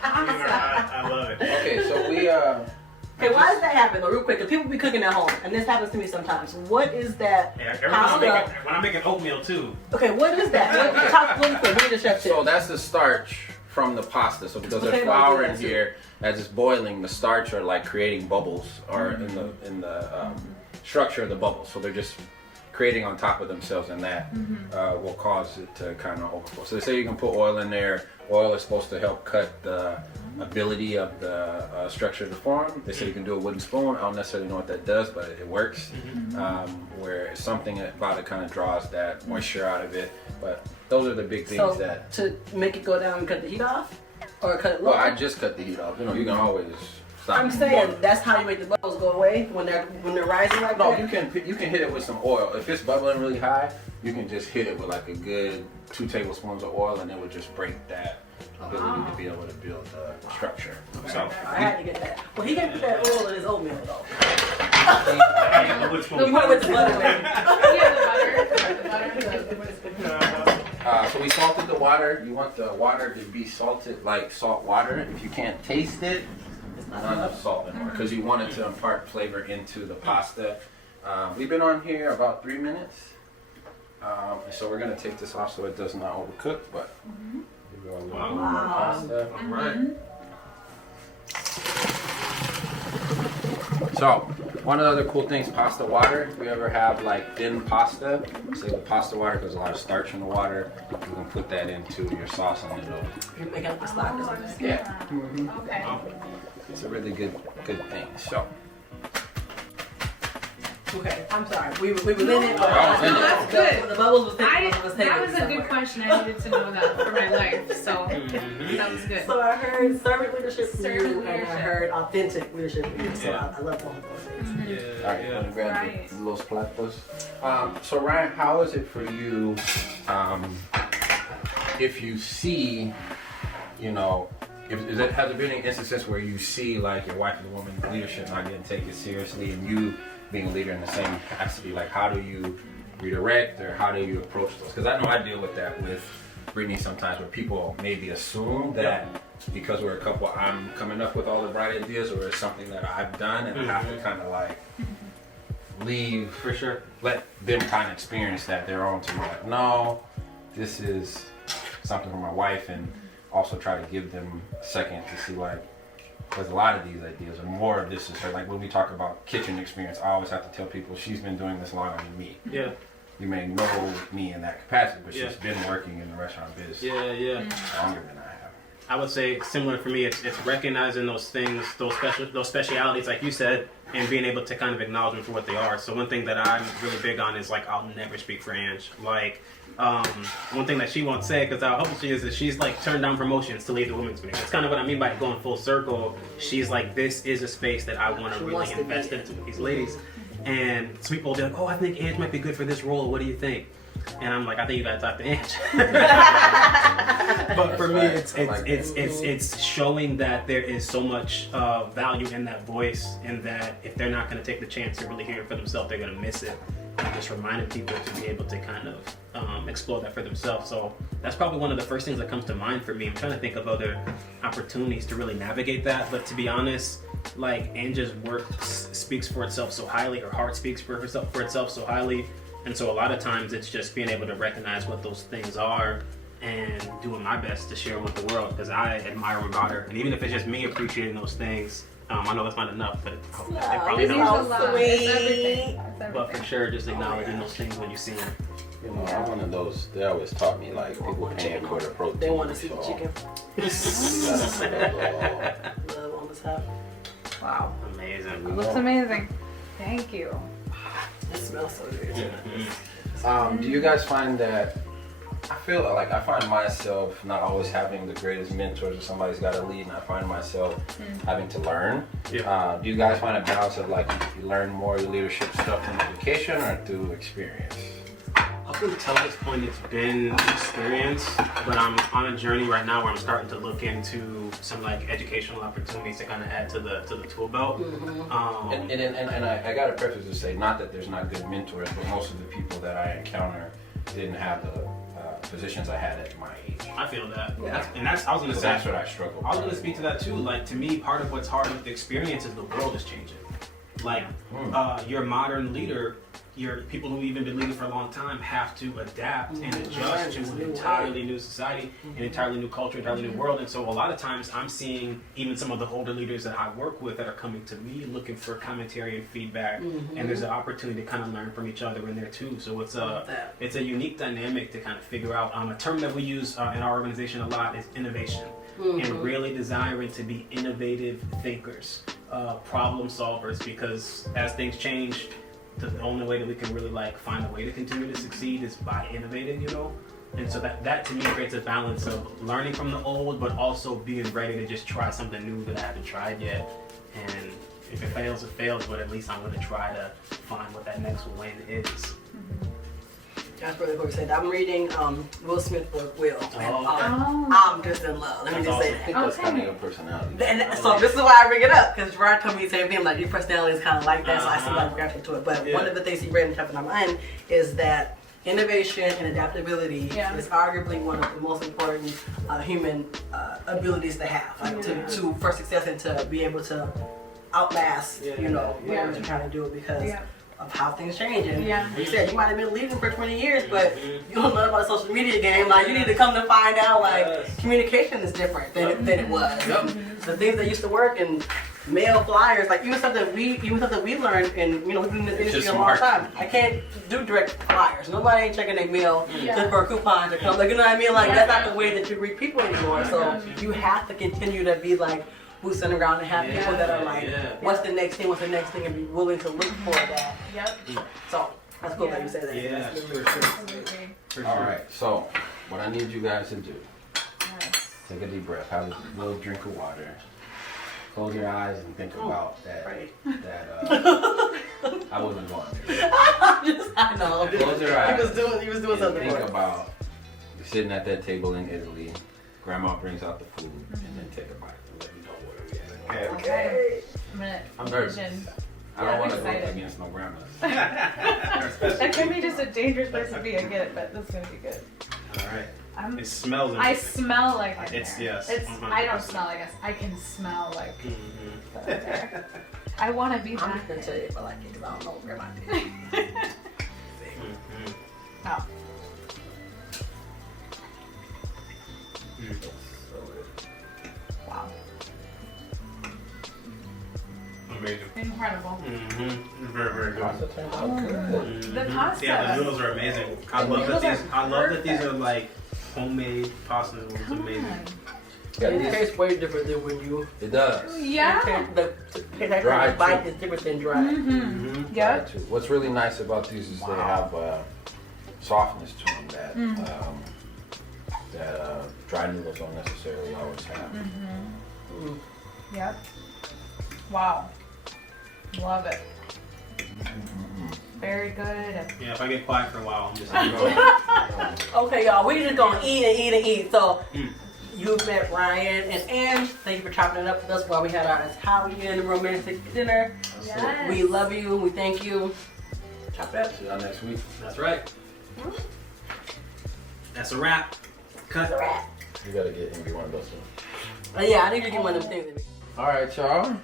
pasta. I love it. Okay, so we Okay, why does that happen? Though, real quick, 'cause people be cooking at home, and this happens to me sometimes. What is that pasta? When I'm making oatmeal too. Okay, what is that? What is the chef tip? So that's the starch from the pasta. So because there's flour in here, as it's boiling, the starch are like creating bubbles, or in the structure of the bubbles. So they're just creating on top of themselves, and that will cause it to kind of overflow. So they say you can put oil in there. Oil is supposed to help cut the ability of the structure to form. They say you can do a wooden spoon. I don't necessarily know what that does, but it works. Where something about it kind of draws that moisture out of it. But those are the big things So that. to make it go down and cut the heat off, or cut it low. Well, I just cut the heat off. You know, you can always stop. I'm saying that's how you make the bubbles go away when they're rising like No, that. you can hit it with some oil. If it's bubbling really high, you can just hit it with like a good 2 tablespoons of oil, and it would just break that ability to be able to build the structure. So I had to get that. Well, he didn't put that oil in his oatmeal though. The He went with the butter. so we salted the water. You want the water to be salted like salt water. If you can't taste it, it's not enough salt anymore, because you want it to impart flavor into the pasta. We've been on here about 3 minutes. So we're gonna take this off so it does not overcook, but we're going to pasta. All right. So one of the other cool things, pasta water. If you ever have like thin pasta, say with pasta water, because there's a lot of starch in the water, you can put that into your sauce and it'll. You make up the sliders. Yeah. Okay. It's a really good thing. So. Okay, I'm sorry. We were in it. No, that's good. The bubbles was taking. That was a good question. I needed to know that for my life. So that was good. So I heard servant leadership from Servant you, and I leadership. heard authentic leadership from you. So Yeah. I love both of those things. Yeah. All right, you want to grab Right. the los platos? So Ryan, how is it for you if you see, you know, has there been any instances where you see like your wife and the woman leadership not getting taken seriously, and you being a leader in the same capacity, like how do you redirect or how do you approach those? Because I know I deal with that with Brittany sometimes, where people maybe assume that because we're a couple, I'm coming up with all the bright ideas, or it's something that I've done, and I have to kind of like leave, For sure. let them kind of experience that their own, to be like, no, this is something for my wife, and also try to give them a second to see like, because a lot of these ideas, or more of this is her. Like when we talk about kitchen experience, I always have to tell people she's been doing this longer than me. Yeah. You may know me in that capacity, but Yeah. she's been working in the restaurant business Yeah. longer than I have. I would say similar for me. It's recognizing those things, those specialities, like you said, and being able to kind of acknowledge them for what they are. So one thing that I'm really big on is like I'll never speak for Ange. Like one thing that she won't say, because how helpful she is she's like turned down promotions to lead the women's meeting. That's kind of what I mean by going full circle. She's like, this is a space that I want to really invest into with these ladies. And some people will be like, oh, I think Ange might be good for this role. What do you think? And I'm like, I think you gotta talk to Ange. But for me, it's showing that there is so much value in that voice, and that if they're not gonna take the chance to really hear it for themselves, they're gonna miss it. And just reminding people to be able to kind of explore that for themselves. So that's probably one of the first things that comes to mind for me. I'm trying to think of other opportunities to really navigate that. But to be honest, like Ange's work speaks for itself so highly. Her heart speaks for itself so highly. And so a lot of times it's just being able to recognize what those things are and doing my best to share them with the world, because I admire them about her. And even if it's just me appreciating those things, I know that's not enough, but it probably It means helps. a lot. It's everything. But for sure, just acknowledging those things when you see them. You know, I'm one of those. They always taught me like people paying for the protein. They want to see the so chicken. you gotta put a little- Love on the top. Wow. Amazing. Looks amazing. Thank you. It smells so good. Do you guys find that? I feel like I find myself not always having the greatest mentors, or somebody's got to lead, and I find myself having to learn. Yeah. Do you guys find a balance of like you learn more of the leadership stuff from education or through experience? Up until this point, it's been experience, but I'm on a journey right now where I'm starting to look into some like educational opportunities to kind of add to the tool belt. And I got to preface to say, not that there's not good mentors, but most of the people that I encounter didn't have the positions I had at my age. I feel that. Yeah. I was gonna So say. that's what I struggle with. I was gonna speak to that too. Like to me, part of what's hard with the experience is the world is changing. Like your modern leader, your people who've even been leading for a long time have to adapt and adjust to an entirely new society, an entirely new culture, entirely new world. And so a lot of times I'm seeing even some of the older leaders that I work with that are coming to me looking for commentary and feedback. And there's an opportunity to kind of learn from each other in there too. So it's a unique dynamic to kind of figure out. A term that we use in our organization a lot is innovation. And really desiring to be innovative thinkers, problem solvers, because as things change, the only way that we can really like find a way to continue to succeed is by innovating, you know? And so that to me creates a balance of learning from the old, but also being ready to just try something new that I haven't tried yet. And if it fails, it fails, but at least I'm gonna try to find what that next win is. That's really cool. You said I'm reading Will Smith book Will. And, Oh. I'm just in love. Let me That's just say I that. think that's kind of your personality. And so this is why I bring it up, because Gerard told me the same thing, like your personality is kind of like that, so I see why I'm grateful to it. But one of the things he read in chapter 9 is that innovation and adaptability is arguably one of the most important human abilities to have, like to for success and to be able to outlast, you know, what you're trying to do because of how things change. And you said you might have been leading for 20 years, but you don't know about the social media game. Like you need to come to find out, like communication is different than it was. The things that used to work and mail flyers, like even something we learned, and you know we've been in this industry a long time. I can't do direct flyers. Nobody ain't checking their mail looking for a coupon to come. Like you know what I mean? Like that's not the way that you greet people anymore. So you have to continue to be like boots on the ground and have people that are like, what's the next thing, and be willing to look for that. So that's cool that you said that. Yeah, for sure. All right, so what I need you guys to do, take a deep breath, have a little drink of water, close your eyes and think about that. I wasn't going there. I know. Close your eyes. He was doing something. Think about you're sitting at that table in Italy, grandma brings out the food, and then take a bite and let me know where we at. Okay. I'm nervous. Envision. I don't want to go excited. against no grandmas. That could be just a dangerous place to be. I get it, but this is gonna be good. All right. It smells I amazing. smell like it. It's yes. It's. I don't 100%. smell like us. I can smell like. There. I want to be I'm back just gonna tell there. you if I like it, because I don't know what grandma did. Oh. Wow. Amazing. Incredible. Very, very good. Pasta turned out good. The pasta. Yeah, the noodles are amazing. I love that these are like homemade pasta noodles. Amazing. Yeah, It these- tastes way different than when you. it does. Yeah. The Dry bite too. is different than dry. Yep. Too. What's really nice about these is they have softness to them that dry noodles don't necessarily always have. Yep. Wow. Love it. Very good. Yeah, if I get quiet for a while, I'm just Okay, y'all, we just gonna eat and eat and eat. So you've met Ryan and Ann. Thank you for chopping it up with us while we had our Italian romantic dinner. Yes. We love you. We thank you. Chop it up. See y'all next week. That's right. That's a wrap. Cut. You gotta get him one of those things. Yeah, I need to get one of them things. All right, y'all.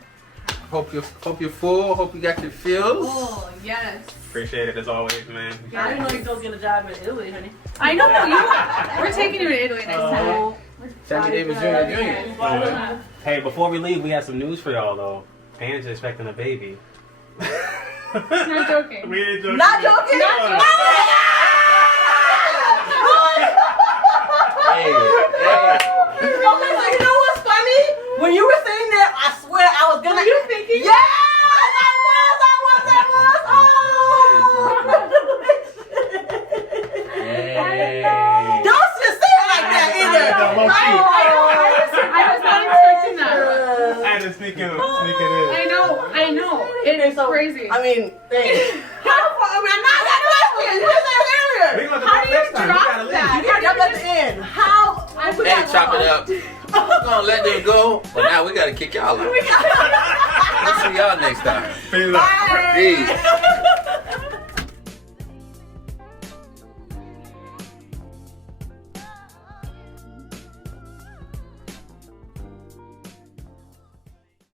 Hope you're full. Hope you got your fills. Oh, yes. Appreciate it as always, man. I didn't know you go get a job in Italy, honey. I know you. We're taking you to Italy next time. Sammy Davis Jr. Jr. Hey, before we leave, we have some news for y'all though. Anne's expecting a baby. Not joking. We ain't joking. Not joking. Hey. Okay, so you know what's funny? When you were saying that, I swear I was gonna. Were you thinking? Yes, I was. Hey. Don't just say it like that either. I was not expecting that. I had to sneak it in. I know. It is crazy. I mean, hey. How far? I mean, I'm not that question. You said it earlier. How do you drop that? You got at the end. How? Hey, chop it up. We're gonna let them go, but now we gotta kick y'all out. We'll see y'all next time. Peace. Peace.